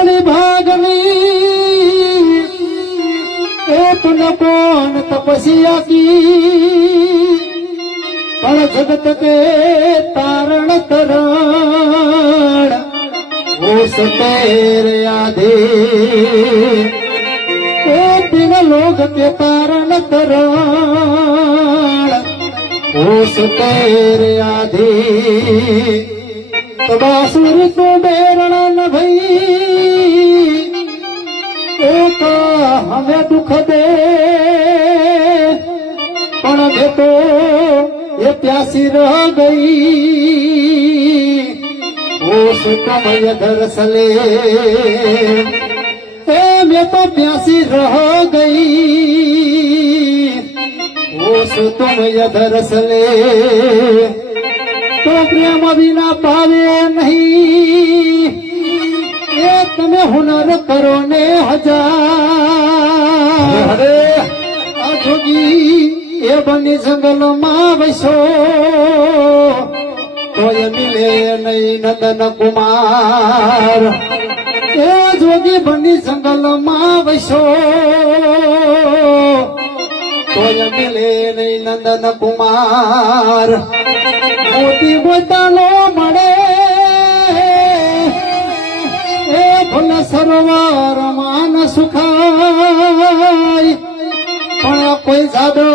भागनी एक न कौन तपस्या की पण जगत के तारण तरण उस तेरे आधे बिन लोग के तारण तरण उस तेरे आधे बासुर तो बेरणा न भई एक हमें दुख दे पण मैं तो ये प्यासी रह गई उस कमय दरसले मैं तो प्यासी रह गई उस तुमय दरसले तो प्रेम बिना पावे नहीं ये तमे हुनर करो ने हजार जोगी ये बनी जंगल मां वैसो तो ये मिले नहीं नंदन कुमार ये जोगी बनी जंगल मां वैसो तो ये मिले नहीं नंदन कुमार मोती बोतालो मळे ए भूल सरोवर मान सुखाय पण कोई जादो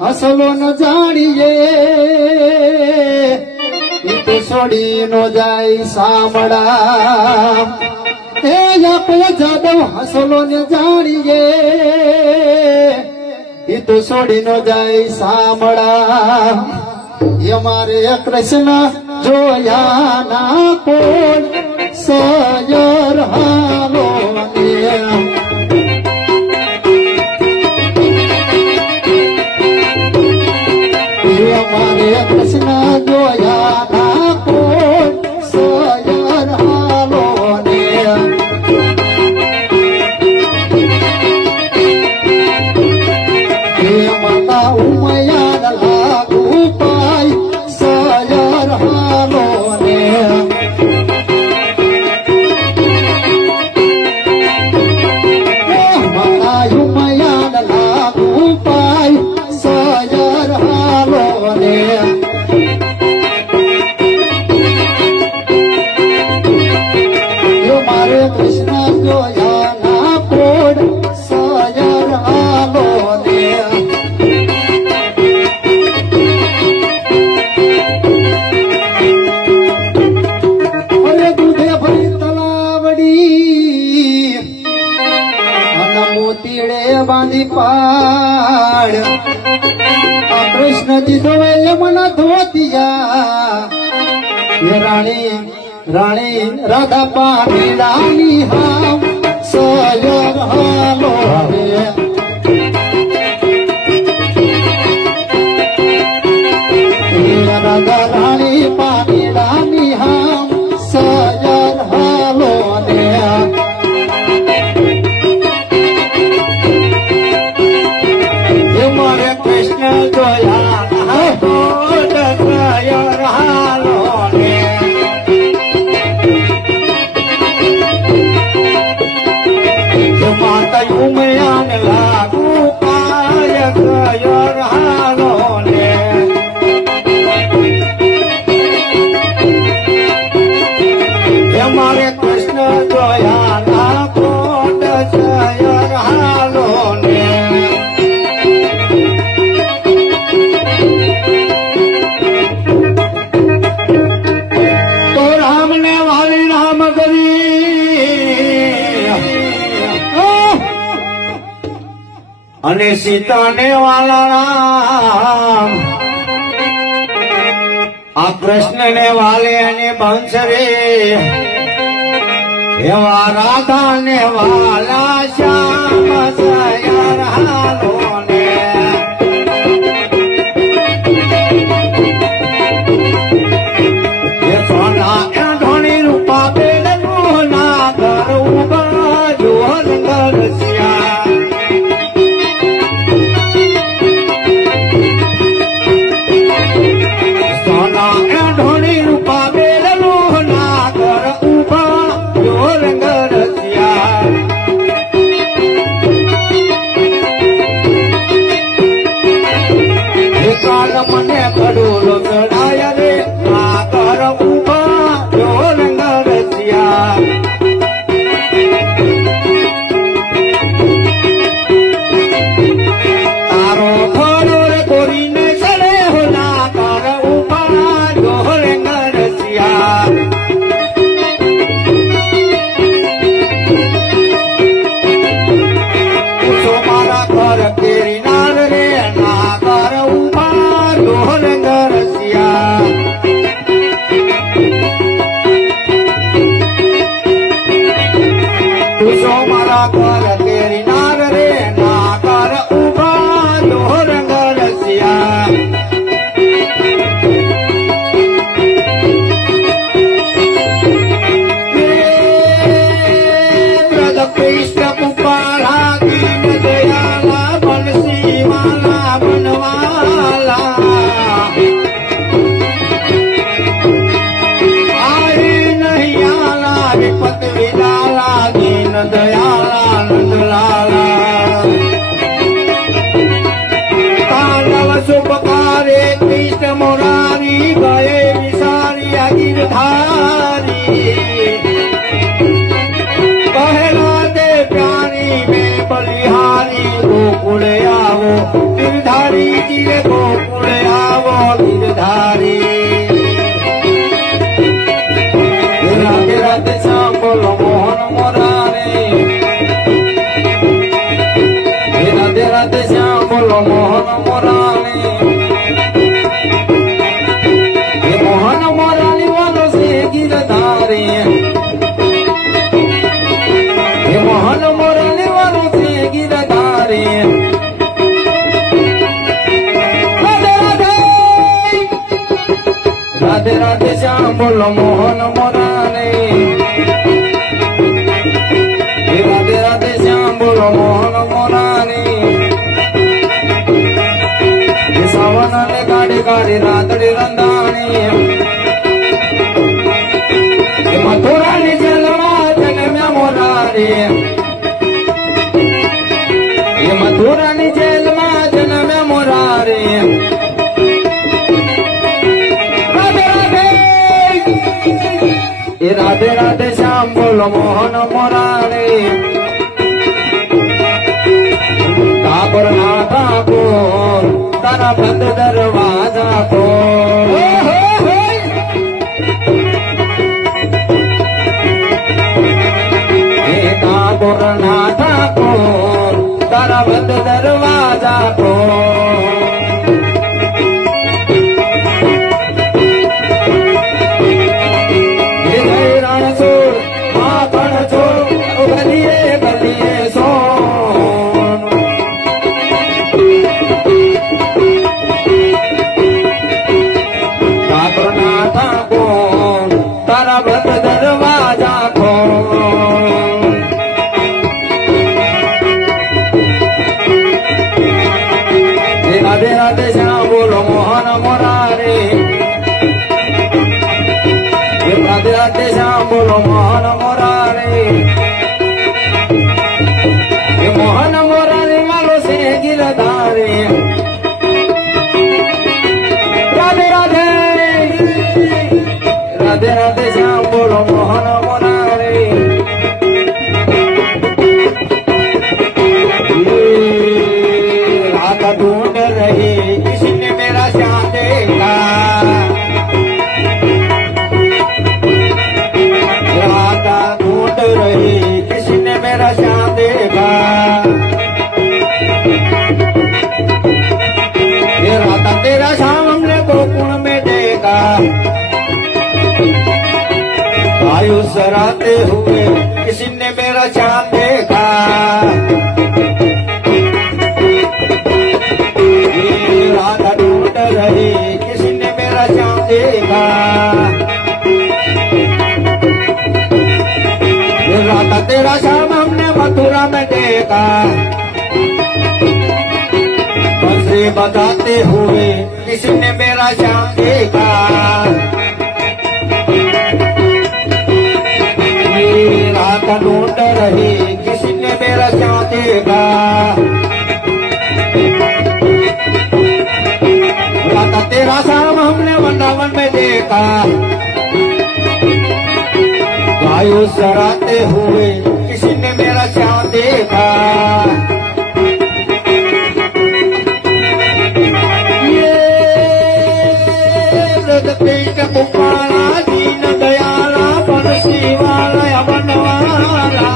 हसलो न जाणीए तो सोडी नो जाय सामड़ा ए या कोई जादो हसलो न जाणीए तो सोडी नो जाय सामड़ा ये मारे कृष्ण जोया ना कोण सयर हालो ये मारे कृष्ण जोया ना कोण सयर हालो ये माता उमया लागू पाय सयर हालो माता उमया लागू पाय सयर हालो यो मारे कृष्ण जोया ना कोड सयर हालो बांधी पाड़ कृष्ण जी धोवे यमुना धोतिया ये रानी रानी राधा पानी रानी हम सयर हालो राधा रानी पानी रानी हम सयर हालो कृष्ण जोया सयर हालो माता उमयान लागू पाय सयर हालो मारे कृष्ण जोया ना कोट सयर हालो અને સીતાને વાલા રામ આ કૃષ્ણને વાલે અને બંશ રે એવા રાધાને વાલા શ્યામ સયર હાલો ને એ સોના ધોણી રૂપા બેલનું ના ઘર ઉગા જોહર ઘરસિયા ढोणी रूपा बेलू ना कर उभा जोर घर પૂછો મારા કર તેરી નાર રે ના કર ઉભા દોરંગ રસિયા કૃષ્ણ કુપાળા દીન દયાલા બનસી વાલા બનવાલા આઈ નહીં આલા વિપત વિદાલા દીન દયાલા નંદલાલા તાંડવ શુભકારે કૃષ્ણ મોરારી ગયે વિસારી ગિરધારી બલિહારી ગોકુળ આવો ગિરધારી જીરે ગોકુળ આવો ગિરધારી રાધે રાધે સાંભળો મોહન મોરારે રાધે રાધે સાંભળો મોહન મોરારે મોહન મોરારી વાલો છે ગિરધારી મોહન મોરારી વાલો રાધે રાધે શ્યામ બોલો મોહન મોરારે રાધે રાધે શ્યામ બોલો મોહન મોરારે સાવન ને ગાડી ગાડી રાતડી રંધાણી મથુરાની જેલમાં જન્મ્યા મોરારી મથુરાની જેલમાં જન્મ્યા મોરારી રાધે રાધે શ્યામ બોલો મોહન મોરારે ઠાકોર ના ઠાકોર તારા બંધ દરવાજા તો ઠાકોર ના ઠાકોર તારા બંધ દરવાજા તો રાધે રાધે શ્યામ બોલો મોહન મોરારે રાધે રાધે શ્યામ બોલો મોહન મોરારે મોહન મોરારે માલો છે ગિરધારે રાધે રાધે રાધે રાધે શ્યામ બોલો મોહન મોરારે ढूंढ रही किसी ने मेरा श्याम देखा राधा ढूंढ रही किसी ने मेरा श्याम देखा ये राधा तेरा श्याम हमने गोकुल में देखा आयु सराते हुए किसी ने मेरा श्याम देखा राधा ढूंढ रही किसी ने मेरा श्याम देखा राधा तेरा श्याम हमने मथुरा में देखा बंसी बजाते हुए किसी ने मेरा श्याम देखा राधा ढूंढ रही किसी ने मेरा श्याम देखा तेरा श्याम हमने वृंदावन में देखा वायु सराते हुए किसी ने मेरा श्याम देखा ये कृष्ण कुपाला दीन दयाला बंसी वाला बनवाला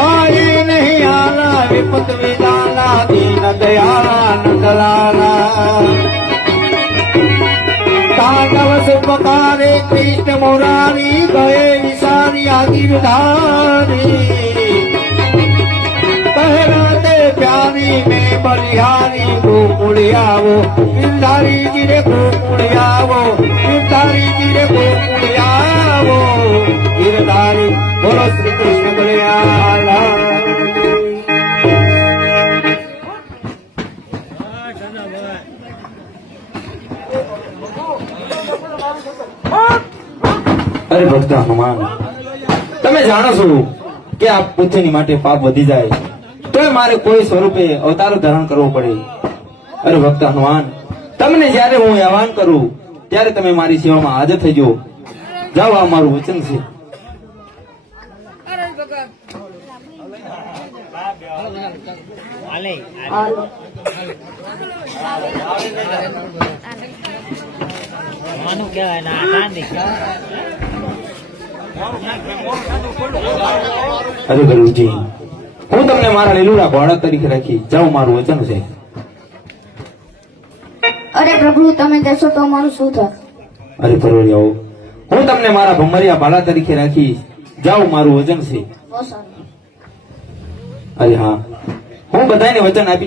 आई नहीं आला विपत विदाला दीन दयाला नंदलाला तांडव शुभकार हरे कृष्ण मुरारी गए निशानी आगिरधारी कहते प्यारी में बलिहारी गोकुड़ियावो गिरधारी जी रे गोकुड़ियावो गिरधारी जी रे गोकुड़ियावो गिरधारी बोलो श्री कृष्ण बलिहारी અરે ભક્ત હનુમાન, તમે જાણો છો કે આ પૃથ્વીની માટે પાપ વધી જાય તો મારે કોઈ સ્વરૂપે અવતાર ધારણ કરવો પડે. અરે ભક્ત હનુમાન, તમને જ્યારે હું આહવાન કરું ત્યારે તમે મારી સેવામાં હાજર થઈજો. જાઓ, આ મારું વચન છે. માનું કહેવાય ના ગાંધી અરે ગુરુજી, હું તમને મારા લીલુડા બાળક તરીકે રાખી. જાઓ, મારું વચન છે. અરે પ્રભુ, તમે જશો તો અમારું શું થાય? અરે પરવરિયાઓ, હું તમને મારા ભમરિયા બાળા તરીકે રાખી. જાઓ, મારું વચન છે. બહુ સારું. અરે હા, હું બધાને વચન આપી